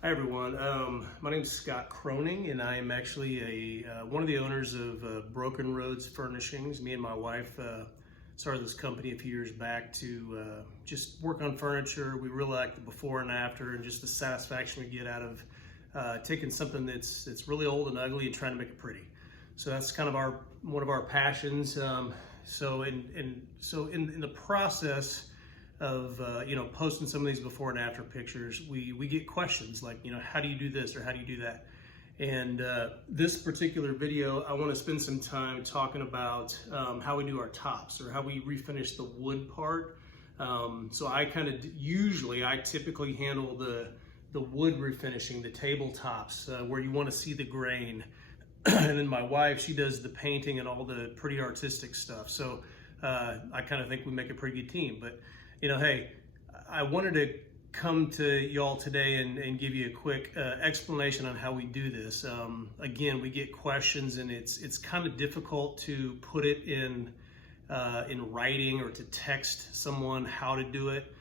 Hi everyone, my name is Scott Croning and I am actually one of the owners of Broken Roads Furnishings. Me and my wife started this company a few years back to just work on furniture. We really like the before and after and just the satisfaction we get out of taking something that's really old and ugly and trying to make it pretty. So that's kind of one of our passions. So in the process of posting some of these before and after pictures, we get questions like, how do you do this or how do you do that? And this particular video, I want to spend some time talking about how we do our tops or how we refinish the wood part. So I typically handle the wood refinishing, the tabletops, where you want to see the grain. And then my wife, she does the painting and all the pretty artistic stuff. So I kind of think we make a pretty good team. But hey, I wanted to come to y'all today and give you a quick explanation on how we do this. Again, we get questions and it's kind of difficult to put it in writing or to text someone how to do it.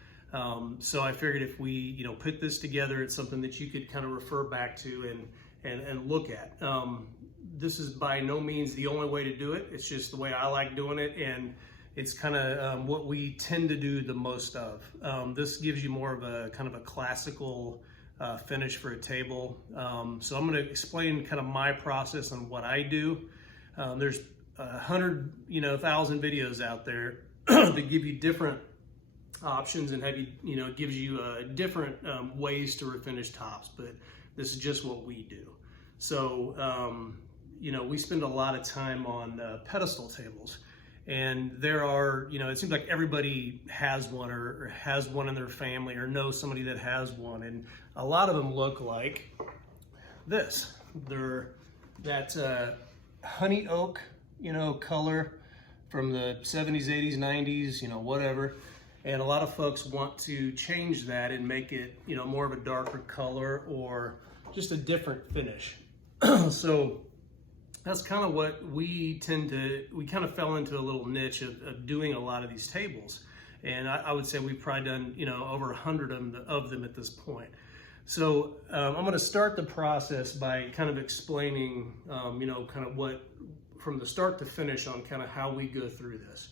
So I figured if we put this together, it's something that you could kind of refer back to and look at. This is by no means the only way to do it. It's just the way I like doing it, and it's kind of what we tend to do the most of. This gives you more of a kind of a classical finish for a table. So I'm going to explain kind of my process on what I do. There's 1,000 videos out there that give you different options and gives you different ways to refinish tops, but this is just what we do. So we spend a lot of time on pedestal tables. And there are, it seems like everybody has one or has one in their family or knows somebody that has one. And a lot of them look like this. They're that honey oak, color from the 70s, 80s, 90s, whatever. And a lot of folks want to change that and make it, more of a darker color or just a different finish. So that's kind of what we kind of fell into a little niche of doing a lot of these tables. And I would say we've probably done, over 100 of them at this point. So I'm going to start the process by kind of explaining, kind of what, from the start to finish on kind of how we go through this.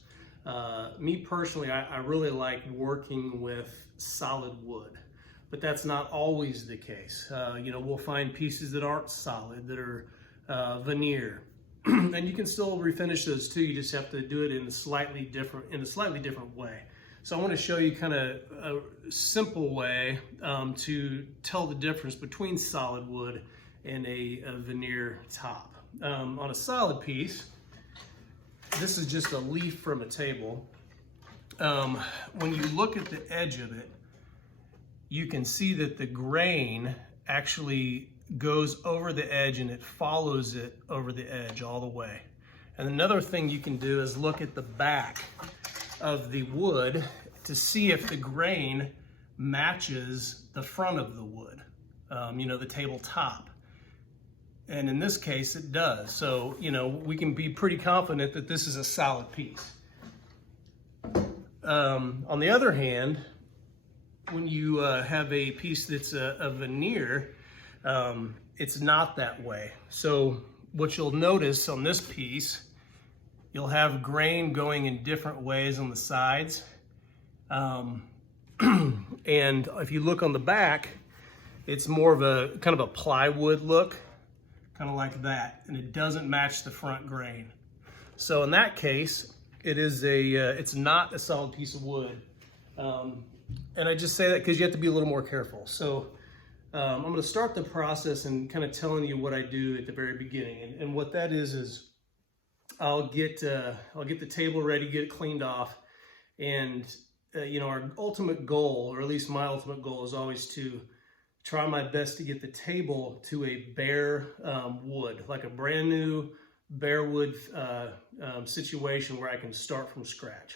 Me personally, I really like working with solid wood, but that's not always the case. We'll find pieces that aren't solid, that are veneer, and you can still refinish those too. You just have to do it in a slightly different way. So I want to show you kind of a simple way to tell the difference between solid wood and a veneer top. On a solid piece, this is just a leaf from a table. When you look at the edge of it, you can see that the grain actually goes over the edge and it follows it over the edge all the way. And another thing you can do is look at the back of the wood to see if the grain matches the front of the wood, the tabletop. And in this case, it does. So, we can be pretty confident that this is a solid piece. On the other hand, when you have a piece that's a veneer, it's not that way. So what you'll notice on this piece, you'll have grain going in different ways on the sides. And if you look on the back, it's more of a kind of a plywood look, kind of like that, and it doesn't match the front grain. So in that case, it's not a solid piece of wood. And I just say that because you have to be a little more careful. So I'm going to start the process and kind of telling you what I do at the very beginning. And what that is I'll get the table ready, get it cleaned off. And, our ultimate goal, or at least my ultimate goal, is always to try my best to get the table to a bare wood, like a brand new bare wood situation where I can start from scratch.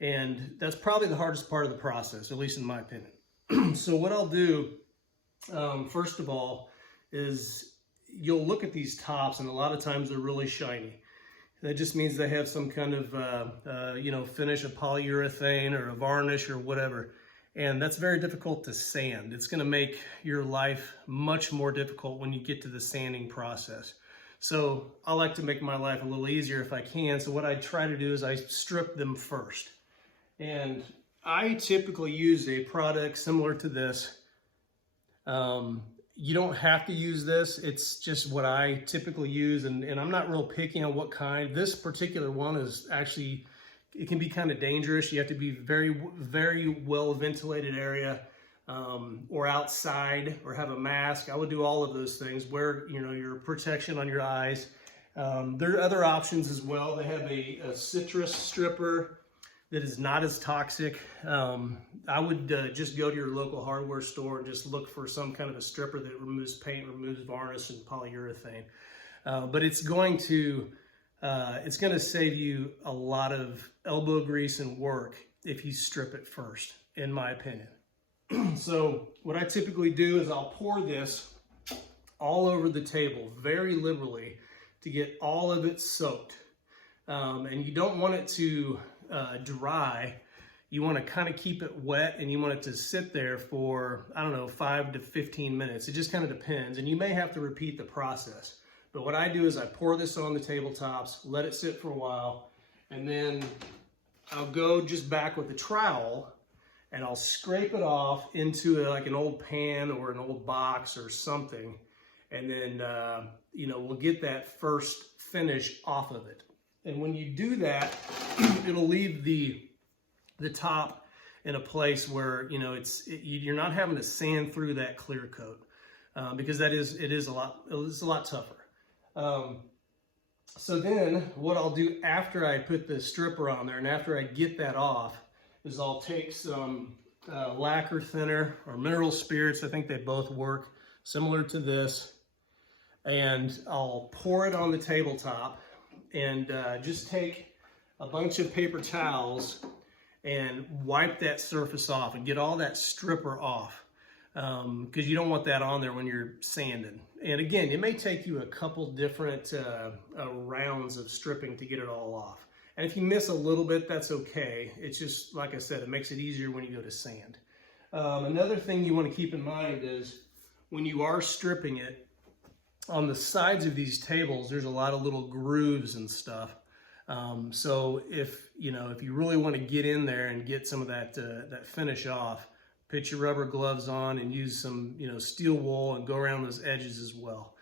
And that's probably the hardest part of the process, at least in my opinion. So what I'll do, first of all, is you'll look at these tops and a lot of times they're really shiny. That just means they have some kind of, finish, a polyurethane or a varnish or whatever. And that's very difficult to sand. It's gonna make your life much more difficult when you get to the sanding process. So I like to make my life a little easier if I can. So what I try to do is I strip them first. And I typically use a product similar to this. You don't have to use this. It's just what I typically use. And I'm not real picky on what kind. This particular one is actually, it can be kind of dangerous. You have to be very well ventilated area, or outside, or have a mask. I would do all of those things. Wear, your protection on your eyes. There are other options as well. They have a citrus stripper that is not as toxic. I would just go to your local hardware store and just look for some kind of a stripper that removes paint, removes varnish and polyurethane. But it's going to save you a lot of elbow grease and work if you strip it first, in my opinion. So what I typically do is I'll pour this all over the table very liberally to get all of it soaked. And you don't want it to dry. You want to kind of keep it wet, and you want it to sit there for, 5 to 15 minutes. It just kind of depends, and you may have to repeat the process. But what I do is I pour this on the tabletops, let it sit for a while, and then I'll go just back with a trowel and I'll scrape it off into like an old pan or an old box or something. And then, we'll get that first finish off of it. And when you do that, it'll leave the top in a place where, you're not having to sand through that clear coat, because it is a lot tougher. So then what I'll do after I put the stripper on there and after I get that off is I'll take some lacquer thinner or mineral spirits. I think they both work similar to this. And I'll pour it on the tabletop and just take a bunch of paper towels and wipe that surface off and get all that stripper off, because you don't want that on there when you're sanding. And again, it may take you a couple different rounds of stripping to get it all off. And if you miss a little bit, that's okay. It's just, like I said, it makes it easier when you go to sand. Another thing you want to keep in mind is when you are stripping it, on the sides of these tables, there's a lot of little grooves and stuff. So if you really want to get in there and get some of that finish off, put your rubber gloves on and use some steel wool and go around those edges as well.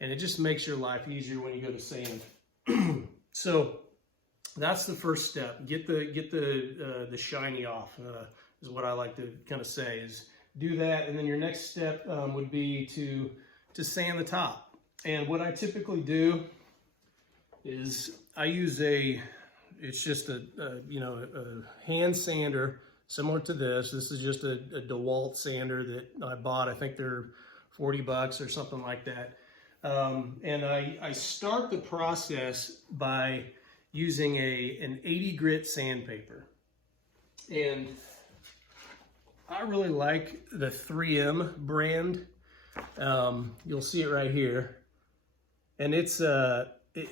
And it just makes your life easier when you go to sand. So that's the first step. Get the shiny off, is what I like to kind of say, is do that. And then your next step would be to sand the top. And what I typically do is I use it's just a hand sander similar to this. This is just a DeWalt sander that I bought. I think they're $40 or something like that. And I start the process by using an 80 grit sandpaper. And I really like the 3M brand. You'll see it right here. And it's the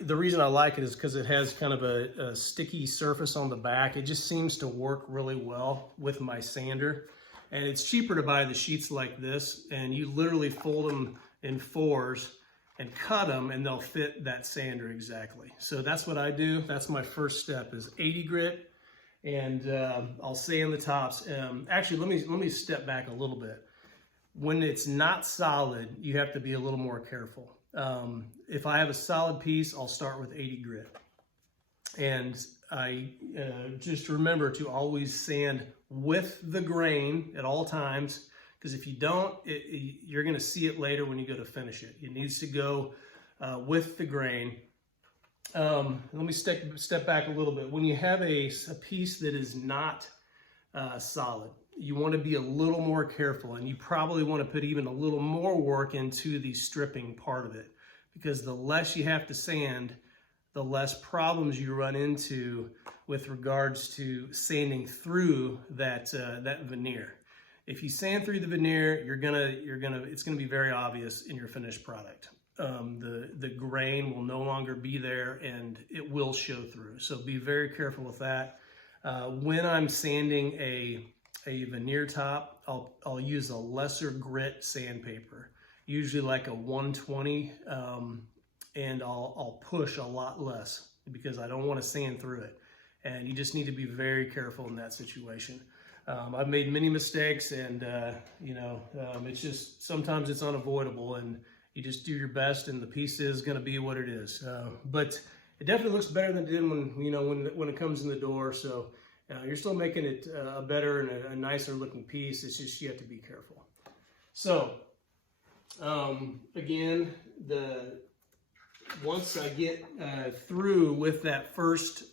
reason I like it is because it has kind of a sticky surface on the back. It just seems to work really well with my sander. And it's cheaper to buy the sheets like this, and you literally fold them in 4s and cut them, and they'll fit that sander exactly. So that's what I do. That's my first step, is 80 grit, and I'll sand the tops. Actually, let me step back a little bit. When it's not solid, you have to be a little more careful. If I have a solid piece, I'll start with 80 grit. And I just remember to always sand with the grain at all times, because if you don't, you're going to see it later when you go to finish it. It needs to go with the grain. Let me step back a little bit. When you have a piece that is not solid, you want to be a little more careful, and you probably want to put even a little more work into the stripping part of it, because the less you have to sand, the less problems you run into with regards to sanding through that veneer. If you sand through the veneer, it's gonna be very obvious in your finished product. The grain will no longer be there, and it will show through. So be very careful with that. When I'm sanding a a veneer top, I'll use a lesser grit sandpaper, usually like a 120, and I'll push a lot less because I don't want to sand through it. And you just need to be very careful in that situation. I've made many mistakes, and it's just, sometimes it's unavoidable, and you just do your best, and the piece is going to be what it is. But it definitely looks better than it did when it comes in the door. So you're still making it a better and a nicer looking piece. It's just you have to be careful. So again, once I get through with that first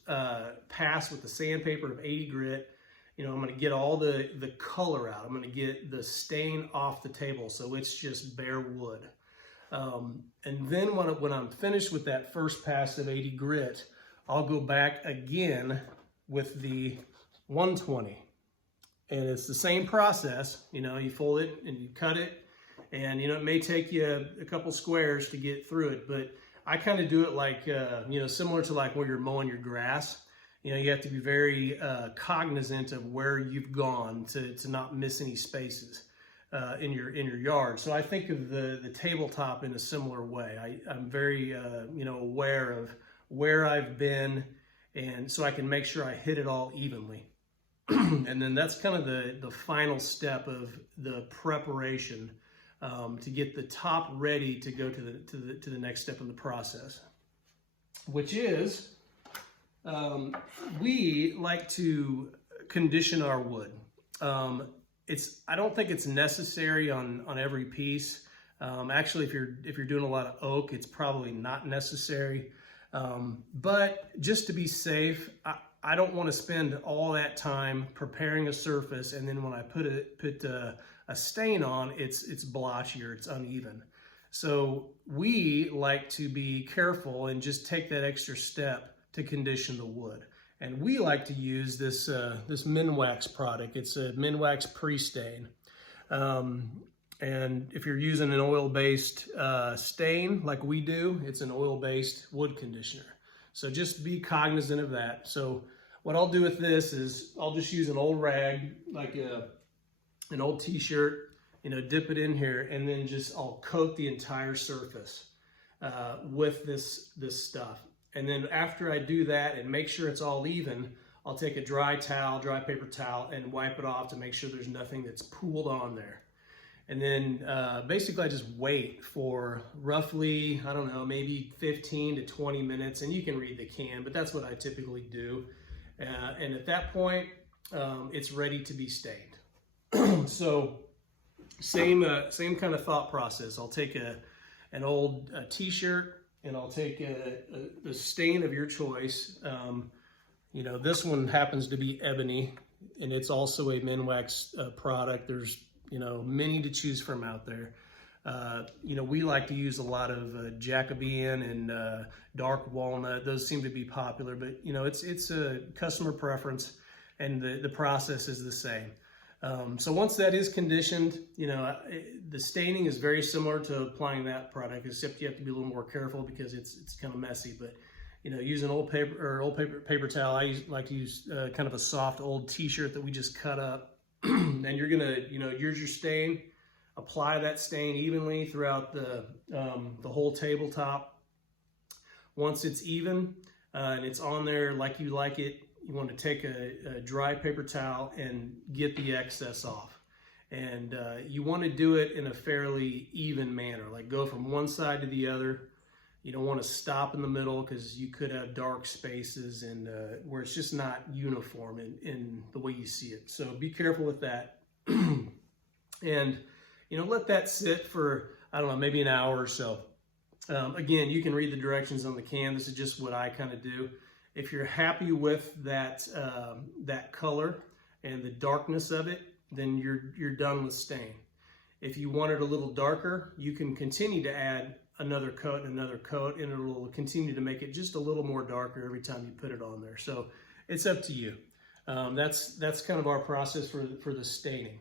pass with the sandpaper of 80 grit, I'm going to get all the color out. I'm going to get the stain off the table so it's just bare wood. And then when I'm finished with that first pass of 80 grit, I'll go back again with the 120. And it's the same process. You fold it and you cut it, and it may take you a couple squares to get through it, but I kind of do it like similar to like where you're mowing your grass. You have to be very cognizant of where you've gone to not miss any spaces in your yard. So I think of the tabletop in a similar way. I'm very aware of where I've been, and so I can make sure I hit it all evenly. And then that's kind of the final step of the preparation to get the top ready to go to the next step in the process, which is we like to condition our wood. I don't think it's necessary on every piece. Actually, if you're doing a lot of oak, it's probably not necessary. But just to be safe, I don't want to spend all that time preparing a surface, and then when I put a stain on, it's blotchy or it's uneven. So we like to be careful and just take that extra step to condition the wood. And we like to use this Minwax product. It's a Minwax pre-stain. And if you're using an oil-based stain like we do, it's an oil-based wood conditioner. So just be cognizant of that. So what I'll do with this is I'll just use an old rag, like an old t-shirt, dip it in here, and then I'll coat the entire surface with this stuff. And then after I do that and make sure it's all even, I'll take a dry paper towel, and wipe it off to make sure there's nothing that's pooled on there. And then basically I just wait for roughly, I don't know, maybe 15 to 20 minutes, and you can read the can, but that's what I typically do. And at that point, it's ready to be stained. So same kind of thought process. I'll take an old t-shirt, and I'll take the stain of your choice. This one happens to be ebony, and it's also a Minwax product. There's many to choose from out there. We like to use a lot of Jacobean and dark walnut. Those seem to be popular, but it's a customer preference, and the process is the same. So once that is conditioned, the staining is very similar to applying that product, except you have to be a little more careful because it's kind of messy. But use an old paper towel. I like to use kind of a soft old t-shirt that we just cut up, and you're gonna use your stain, apply that stain evenly throughout the whole tabletop. Once it's even and it's on there like you like it, you want to take a dry paper towel and get the excess off. And you want to do it in a fairly even manner, like go from one side to the other. You don't want to stop in the middle because you could have dark spaces and where it's just not uniform in the way you see it. So be careful with that. And let that sit for, I don't know, maybe an hour or so. Again, you can read the directions on the can. This is just what I kind of do. If you're happy with that color and the darkness of it, then you're done with stain. If you want it a little darker, you can continue to add another coat, and it will continue to make it just a little more darker every time you put it on there. So it's up to you. That's kind of our process for the staining.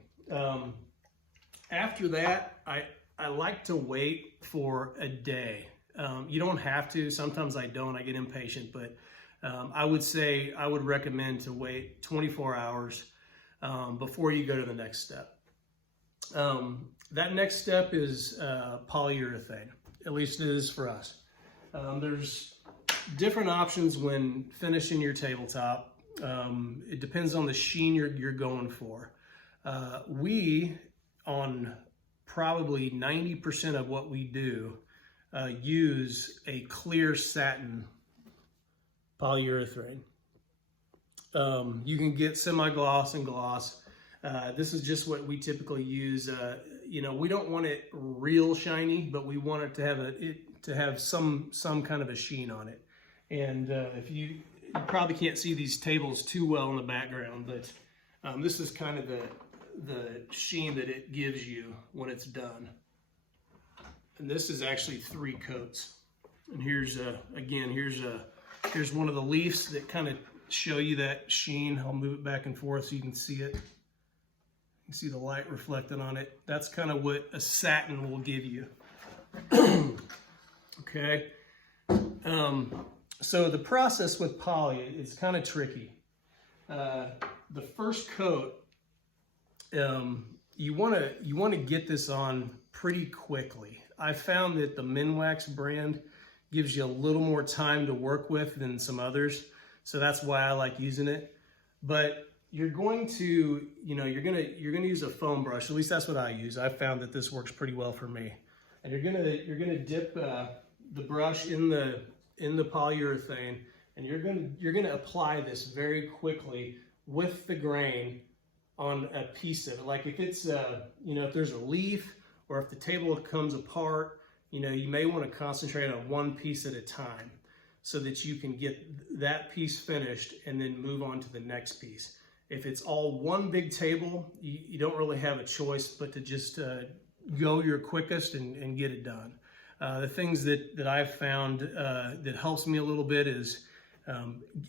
After that, I like to wait for a day. You don't have to. Sometimes I don't. I get impatient, but I would say I would recommend to wait 24 hours. before you go to the next step. That next step is polyurethane, at least it is for us. There's different options when finishing your tabletop. It depends on the sheen you're going for. We, on probably 90% of what we do, use a clear satin polyurethane. You can get semi-gloss and gloss. This is just what we typically use. We don't want it real shiny, but we want it to have some kind of a sheen on it. And if you probably can't see these tables too well in the background, but this is kind of the sheen that it gives you when it's done. And this is actually 3 coats. And here's one of the leaves that kind of show you that sheen. I'll move it back and forth so you can see it. You can see the light reflected on it. That's kind of what a satin will give you. Okay. So the process with poly is kind of tricky. The first coat, you want to get this on pretty quickly. I found that the Minwax brand gives you a little more time to work with than some others, so that's why I like using it. But you're going to use a foam brush. At least that's what I use. I found that this works pretty well for me. And you're gonna dip the brush in the polyurethane, and you're gonna apply this very quickly with the grain on a piece of it. Like if it's if there's a leaf or if the table comes apart, you may want to concentrate on one piece at a time so that you can get that piece finished and then move on to the next piece. If it's all one big table, you don't really have a choice but to just go your quickest and get it done. The things that I've found that helps me a little bit is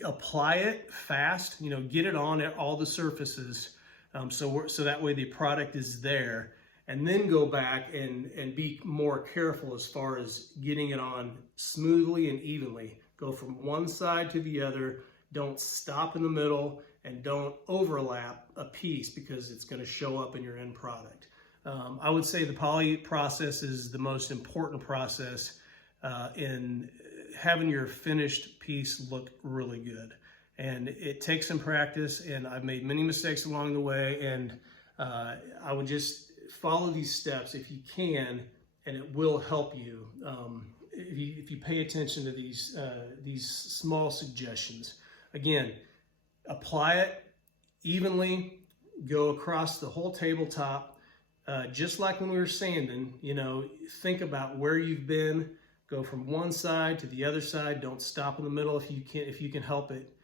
apply it fast, get it on all the surfaces so that way the product is there, and then go back and be more careful as far as getting it on smoothly and evenly. Go from one side to the other, don't stop in the middle, and don't overlap a piece because it's going to show up in your end product. I would say the poly process is the most important process in having your finished piece look really good. And it takes some practice, and I've made many mistakes along the way, and I would just follow these steps if you can, and it will help you if you pay attention to these small suggestions. Again, apply it evenly, go across the whole tabletop, just like when we were sanding. Think about where you've been, go from one side to the other side, don't stop in the middle if you can help it.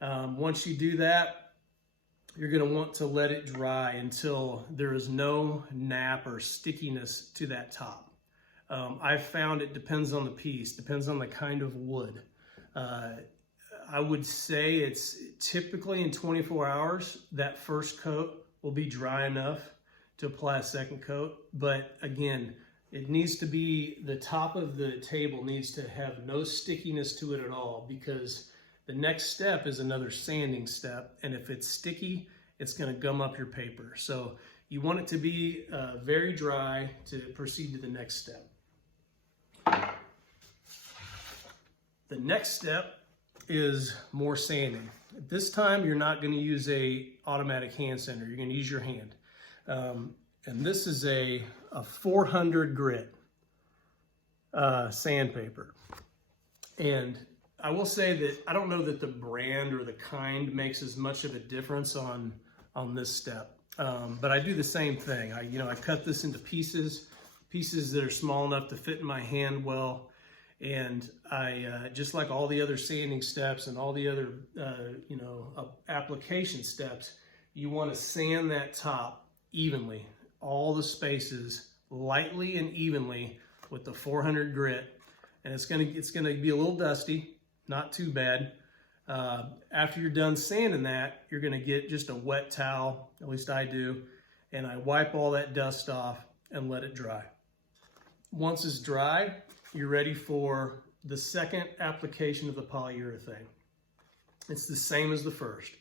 Once you do that, you're going to want to let it dry until there is no nap or stickiness to that top. I've found it depends on the piece, depends on the kind of wood. I would say it's typically in 24 hours, that first coat will be dry enough to apply a second coat. But again, it needs to be, the top of the table needs to have no stickiness to it at all, because the next step is another sanding step. And if it's sticky, it's going to gum up your paper. So you want it to be very dry to proceed to the next step. The next step is more sanding. At this time, you're not going to use a automatic hand sander. You're going to use your hand. And this is a 400 grit sandpaper. And I will say that I don't know that the brand or the kind makes as much of a difference on this step. But I do the same thing. I cut this into pieces that are small enough to fit in my hand well. And I, just like all the other sanding steps and all the other, application steps, you want to sand that top evenly, all the spaces lightly and evenly with the 400 grit. And it's gonna be a little dusty, not too bad. After you're done sanding that, you're gonna get just a wet towel, at least I do, and I wipe all that dust off and let it dry. Once it's dry, you're ready for the second application of the polyurethane. It's the same as the first.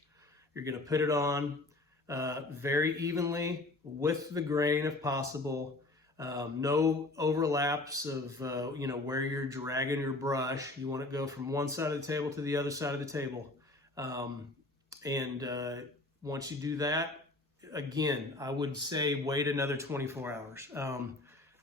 You're gonna put it on, very evenly with the grain if possible. No overlaps of where you're dragging your brush. You want to go from one side of the table to the other side of the table. Once you do that, again, I would say wait another 24 hours.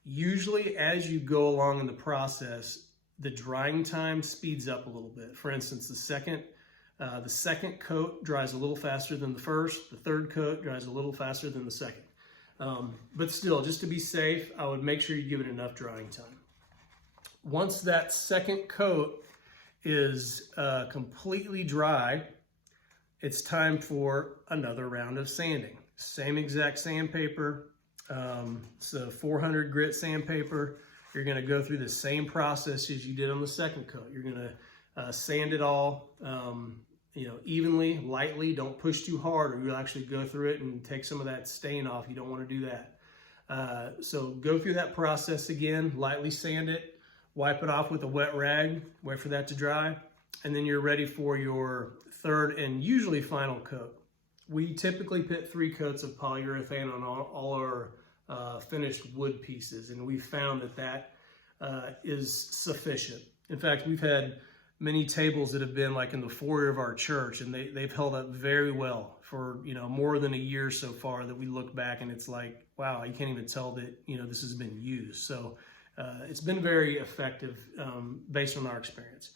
Usually as you go along in the process, the drying time speeds up a little bit. For instance, the second coat dries a little faster than the first. The third coat dries a little faster than the second. But still, just to be safe, I would make sure you give it enough drying time. Once that second coat is completely dry, it's time for another round of sanding. Same exact sandpaper. So 400 grit sandpaper. You're going to go through the same process as you did on the second coat. You're going to sand it all, evenly, lightly. Don't push too hard, or you'll actually go through it and take some of that stain off. You don't want to do that. So go through that process again, lightly sand it, wipe it off with a wet rag, wait for that to dry, and then you're ready for your third and usually final coat. We typically put 3 coats of polyurethane on all our finished wood pieces, and we found that is sufficient. In fact, we've had many tables that have been like in the foyer of our church, and they've held up very well for more than a year so far, that we look back and it's like, wow, you can't even tell that this has been used. So it's been very effective based on our experience.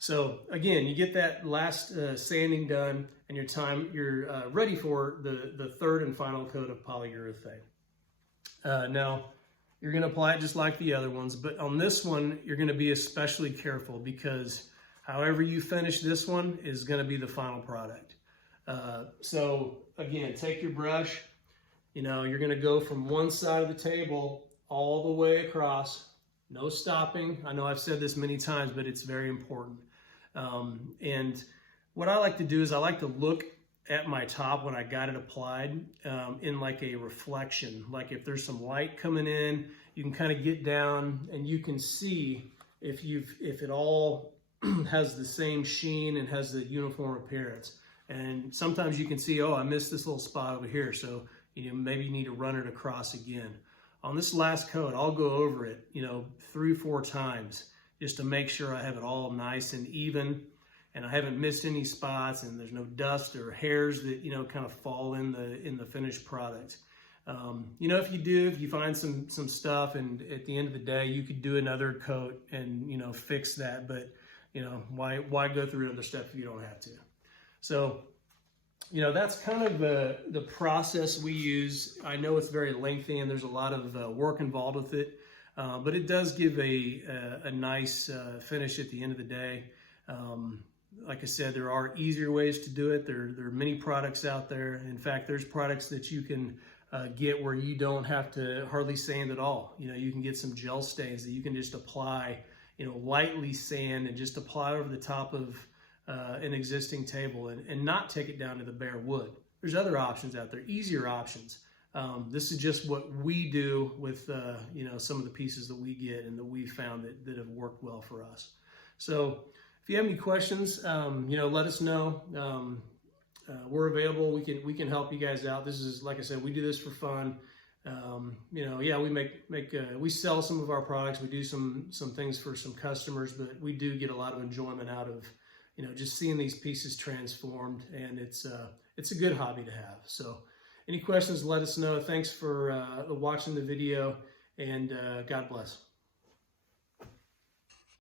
So again, you get that last sanding done, and you're ready for the third and final coat of polyurethane. Now, you're going to apply it just like the other ones, but on this one, you're going to be especially careful, because however you finish this one is going to be the final product. So again, take your brush, you're going to go from one side of the table all the way across, no stopping. I know I've said this many times, but it's very important. And what I like to do is I like to look at my top when I got it applied in like a reflection. Like if there's some light coming in, you can kind of get down and you can see if it all has the same sheen and has the uniform appearance. And sometimes you can see, oh, I missed this little spot over here, so maybe you need to run it across again. On this last coat, I'll go over it 3 or 4 times just to make sure I have it all nice and even, and I haven't missed any spots, and there's no dust or hairs that kind of fall in the finished product. If you find some stuff, and at the end of the day you could do another coat and fix that, but why go through another step if you don't have to? So that's kind of the process we use. I know it's very lengthy and there's a lot of work involved with it, but it does give a nice finish at the end of the day. Like I said, there are easier ways to do it. There are many products out there. In fact, there's products that you can get where you don't have to hardly sand at all. You can get some gel stains that you can just apply, lightly sand and just apply over the top of an existing table and not take it down to the bare wood. There's other options out there, easier options. This is just what we do with some of the pieces that we get and that we found that have worked well for us. So if you have any questions, let us know. We're available. We can help you guys out. This is, like I said, we do this for fun. We sell some of our products. We do some things for some customers, but we do get a lot of enjoyment out of just seeing these pieces transformed, and it's a good hobby to have. So any questions, let us know. Thanks for watching the video, and God bless.